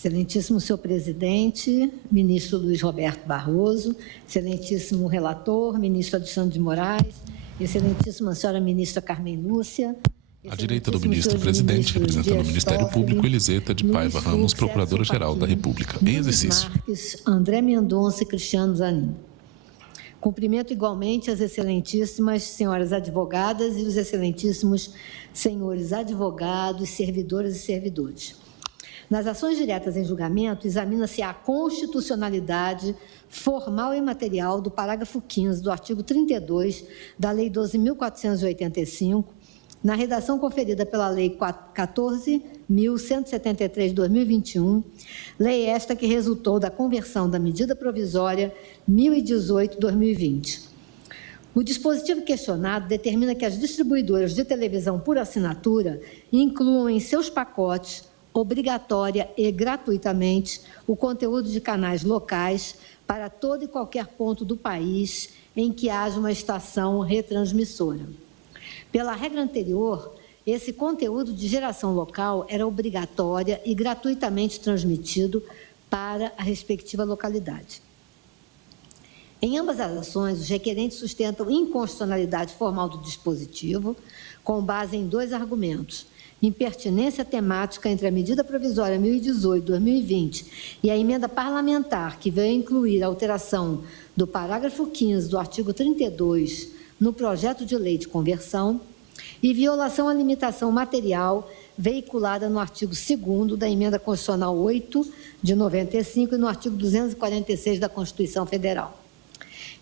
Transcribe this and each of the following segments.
Excelentíssimo senhor presidente, ministro Luiz Roberto Barroso, excelentíssimo relator, ministro Alexandre de Moraes, excelentíssima senhora ministra Carmen Lúcia. À direita do ministro-presidente, representando o Ministério Público, Eliseta de Paiva Ramos, Procuradora-Geral da República, em exercício. Marques, André Mendonça e Cristiano Zanin. Cumprimento igualmente as excelentíssimas senhoras advogadas e os excelentíssimos senhores advogados, servidoras e servidores. Nas ações diretas em julgamento, examina-se a constitucionalidade formal e material do parágrafo 15 do artigo 32 da Lei 12.485, na redação conferida pela Lei 14.173 de 2021, lei esta que resultou da conversão da medida provisória 1018/2020. O dispositivo questionado determina que as distribuidoras de televisão por assinatura incluam em seus pacotes, obrigatória e gratuitamente, o conteúdo de canais locais para todo e qualquer ponto do país em que haja uma estação retransmissora. Pela regra anterior, esse conteúdo de geração local era obrigatória e gratuitamente transmitido para a respectiva localidade. Em ambas as ações, os requerentes sustentam inconstitucionalidade formal do dispositivo, com base em dois argumentos: impertinência temática entre a medida provisória 1018/2020 e a emenda parlamentar que veio incluir a alteração do parágrafo 15 do artigo 32 no projeto de lei de conversão, e violação à limitação material veiculada no artigo 2º da emenda constitucional 8 de 95 e no artigo 246 da Constituição Federal.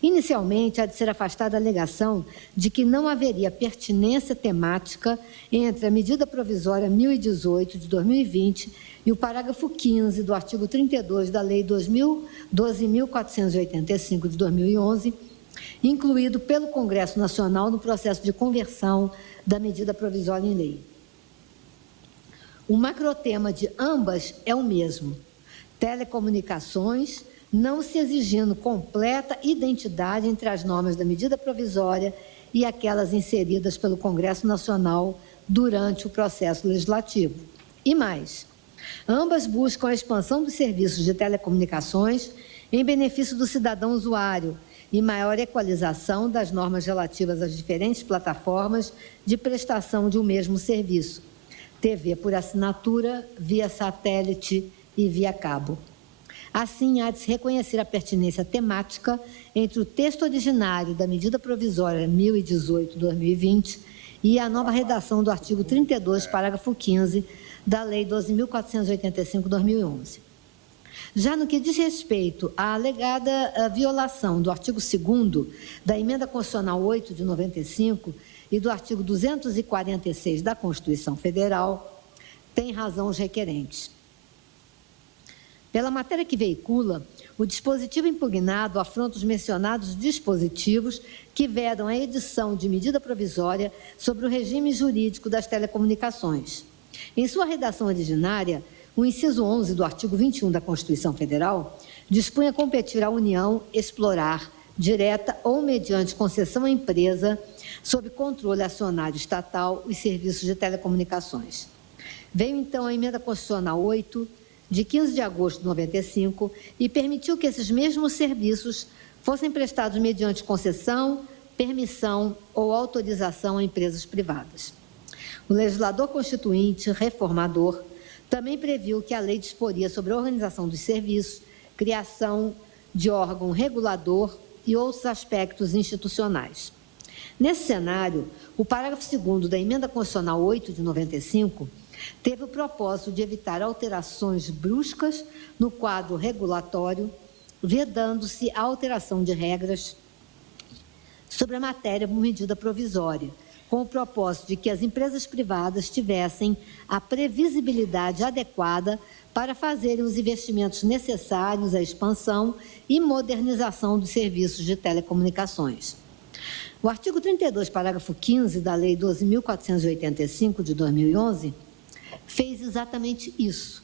Inicialmente, há de ser afastada a alegação de que não haveria pertinência temática entre a medida provisória 1018 de 2020 e o parágrafo 15 do artigo 32 da Lei 12.485 de 2011, incluído pelo Congresso Nacional no processo de conversão da medida provisória em lei. O macrotema de ambas é o mesmo: telecomunicações, não se exigindo completa identidade entre as normas da medida provisória e aquelas inseridas pelo Congresso Nacional durante o processo legislativo. E mais, ambas buscam a expansão dos serviços de telecomunicações em benefício do cidadão usuário e maior equalização das normas relativas às diferentes plataformas de prestação de um mesmo serviço: TV por assinatura, via satélite e via cabo. Assim, há de se reconhecer a pertinência temática entre o texto originário da medida provisória 1018/2020 e a nova redação do artigo 32, parágrafo 15, da Lei 12.485/2011. Já no que diz respeito à alegada violação do artigo 2º da Emenda Constitucional 8 de 95 e do artigo 246 da Constituição Federal, tem razão os requerentes. Pela matéria que veicula, o dispositivo impugnado afronta os mencionados dispositivos que vedam a edição de medida provisória sobre o regime jurídico das telecomunicações. Em sua redação originária, o inciso 11 do artigo 21 da Constituição Federal dispunha competir à União explorar, direta ou mediante concessão à empresa, sob controle acionário estatal, os serviços de telecomunicações. Veio, então, a Emenda Constitucional 8, de 15 de agosto de 95, e permitiu que esses mesmos serviços fossem prestados mediante concessão, permissão ou autorização a empresas privadas. O legislador constituinte, reformador, também previu que a lei disporia sobre a organização dos serviços, criação de órgão regulador e outros aspectos institucionais. Nesse cenário, o parágrafo 2º da Emenda Constitucional 8 de 95 teve o propósito de evitar alterações bruscas no quadro regulatório, vedando-se a alteração de regras sobre a matéria por medida provisória, com o propósito de que as empresas privadas tivessem a previsibilidade adequada para fazerem os investimentos necessários à expansão e modernização dos serviços de telecomunicações. O artigo 32, parágrafo 15 da Lei 12.485 de 2011 fez exatamente isso.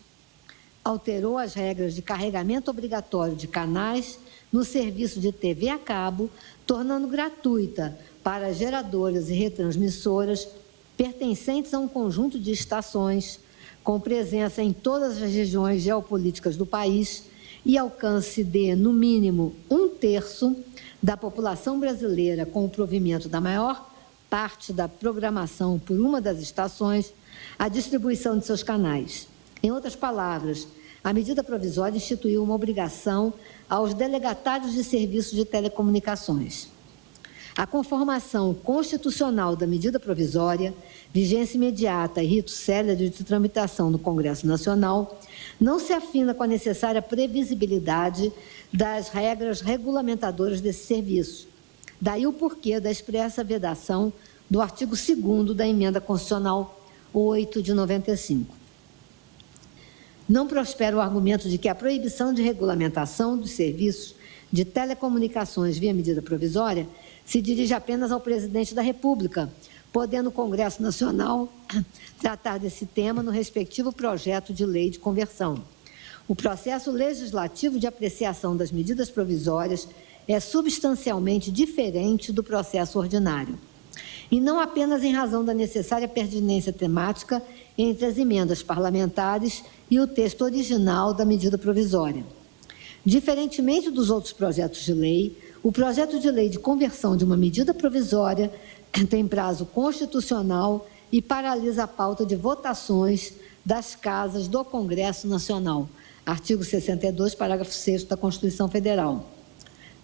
Alterou as regras de carregamento obrigatório de canais no serviço de TV a cabo, tornando gratuita para geradoras e retransmissoras pertencentes a um conjunto de estações com presença em todas as regiões geopolíticas do país e alcance de, no mínimo, 1/3 da população brasileira com o provimento da maior parte da programação por uma das estações, a distribuição de seus canais. Em outras palavras, a medida provisória instituiu uma obrigação aos delegatários de serviços de telecomunicações. A conformação constitucional da medida provisória, vigência imediata e rito célere de tramitação no Congresso Nacional, não se afina com a necessária previsibilidade das regras regulamentadoras desse serviço. Daí o porquê da expressa vedação do artigo 2º da Emenda Constitucional 8 de 95. Não prospera o argumento de que a proibição de regulamentação dos serviços de telecomunicações via medida provisória se dirige apenas ao presidente da República, podendo o Congresso Nacional tratar desse tema no respectivo projeto de lei de conversão. O processo legislativo de apreciação das medidas provisórias é substancialmente diferente do processo ordinário. E não apenas em razão da necessária pertinência temática entre as emendas parlamentares e o texto original da medida provisória. Diferentemente dos outros projetos de lei, o projeto de lei de conversão de uma medida provisória tem prazo constitucional e paralisa a pauta de votações das casas do Congresso Nacional. Artigo 62, parágrafo 6º da Constituição Federal.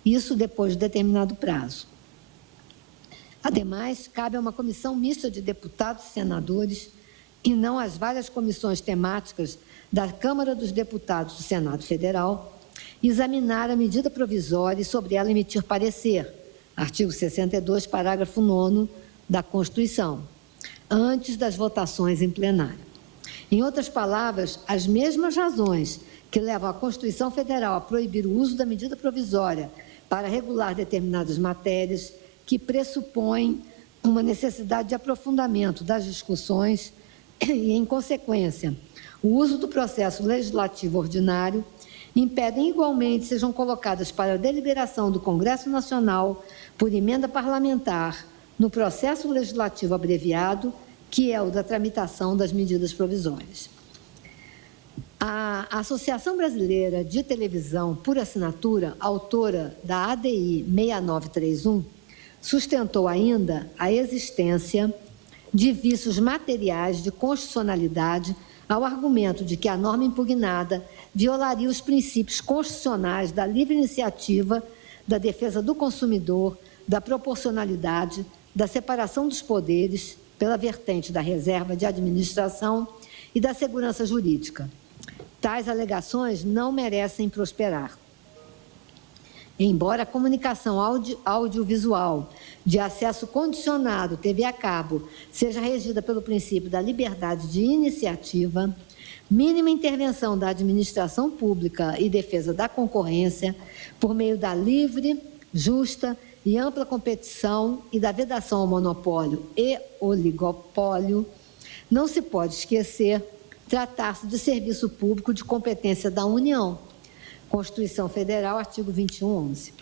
Isso depois de determinado prazo. Ademais, cabe a uma comissão mista de deputados e senadores e não às várias comissões temáticas da Câmara dos Deputados do Senado Federal examinar a medida provisória e sobre ela emitir parecer, artigo 62, parágrafo 9º da Constituição, antes das votações em plenário. Em outras palavras, as mesmas razões que levam a Constituição Federal a proibir o uso da medida provisória para regular determinadas matérias, que pressupõem uma necessidade de aprofundamento das discussões e, em consequência, o uso do processo legislativo ordinário, impedem igualmente sejam colocadas para a deliberação do Congresso Nacional por emenda parlamentar no processo legislativo abreviado, que é o da tramitação das medidas provisórias. A Associação Brasileira de Televisão por Assinatura, autora da ADI 6931, sustentou ainda a existência de vícios materiais de constitucionalidade ao argumento de que a norma impugnada violaria os princípios constitucionais da livre iniciativa, da defesa do consumidor, da proporcionalidade, da separação dos poderes, pela vertente da reserva de administração e da segurança jurídica. Tais alegações não merecem prosperar. Embora a comunicação audiovisual de acesso condicionado, TV a cabo, seja regida pelo princípio da liberdade de iniciativa, mínima intervenção da administração pública e defesa da concorrência, por meio da livre, justa e ampla competição e da vedação ao monopólio e oligopólio, não se pode esquecer tratar-se de serviço público de competência da União. Constituição Federal, artigo 2111.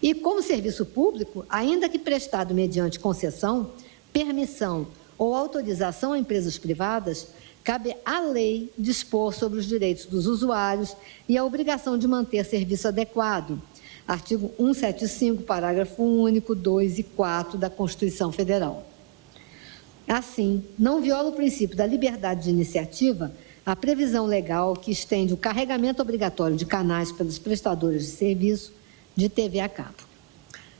E como serviço público, ainda que prestado mediante concessão, permissão ou autorização a empresas privadas, cabe à lei dispor sobre os direitos dos usuários e a obrigação de manter serviço adequado. Artigo 175, parágrafo único, 2 e 4 da Constituição Federal. Assim, não viola o princípio da liberdade de iniciativa a previsão legal que estende o carregamento obrigatório de canais pelos prestadores de serviço de TV a cabo.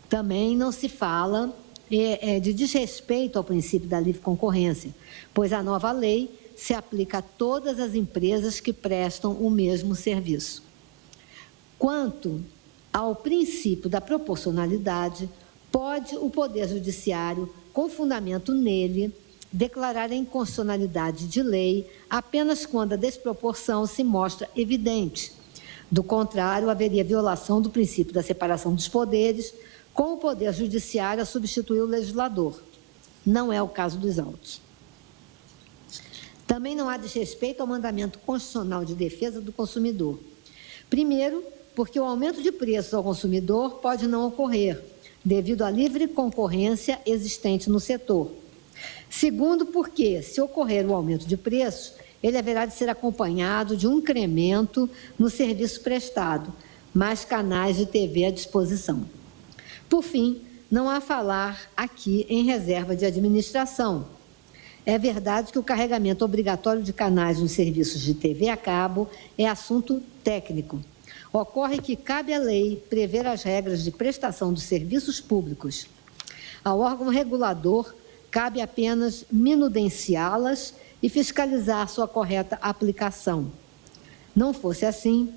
Também não se fala de desrespeito ao princípio da livre concorrência, pois a nova lei se aplica a todas as empresas que prestam o mesmo serviço. Quanto ao princípio da proporcionalidade, pode o Poder Judiciário, com fundamento nele, declarar a inconstitucionalidade de lei apenas quando a desproporção se mostra evidente. Do contrário, haveria violação do princípio da separação dos poderes, com o Poder Judiciário a substituir o legislador. Não é o caso dos autos. Também não há desrespeito ao mandamento constitucional de defesa do consumidor. Primeiro, porque o aumento de preços ao consumidor pode não ocorrer, devido à livre concorrência existente no setor. Segundo, porque, se ocorrer o aumento de preços, ele haverá de ser acompanhado de um incremento no serviço prestado, mais canais de TV à disposição. Por fim, não há falar aqui em reserva de administração. É verdade que o carregamento obrigatório de canais nos serviços de TV a cabo é assunto técnico. Ocorre que cabe à lei prever as regras de prestação dos serviços públicos. Ao órgão regulador, cabe apenas minudenciá-las e fiscalizar sua correta aplicação. Não fosse assim,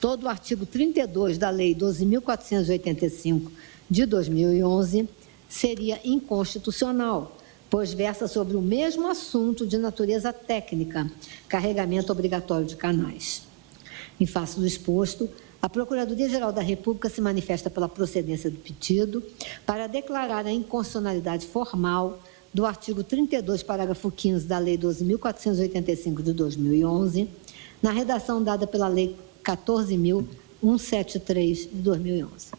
todo o artigo 32 da Lei 12.485 de 2011 seria inconstitucional, pois versa sobre o mesmo assunto de natureza técnica, carregamento obrigatório de canais. Em face do exposto, a Procuradoria-Geral da República se manifesta pela procedência do pedido para declarar a inconstitucionalidade formal do artigo 32, parágrafo 15 da Lei 12.485 de 2011, na redação dada pela Lei 14.173 de 2011.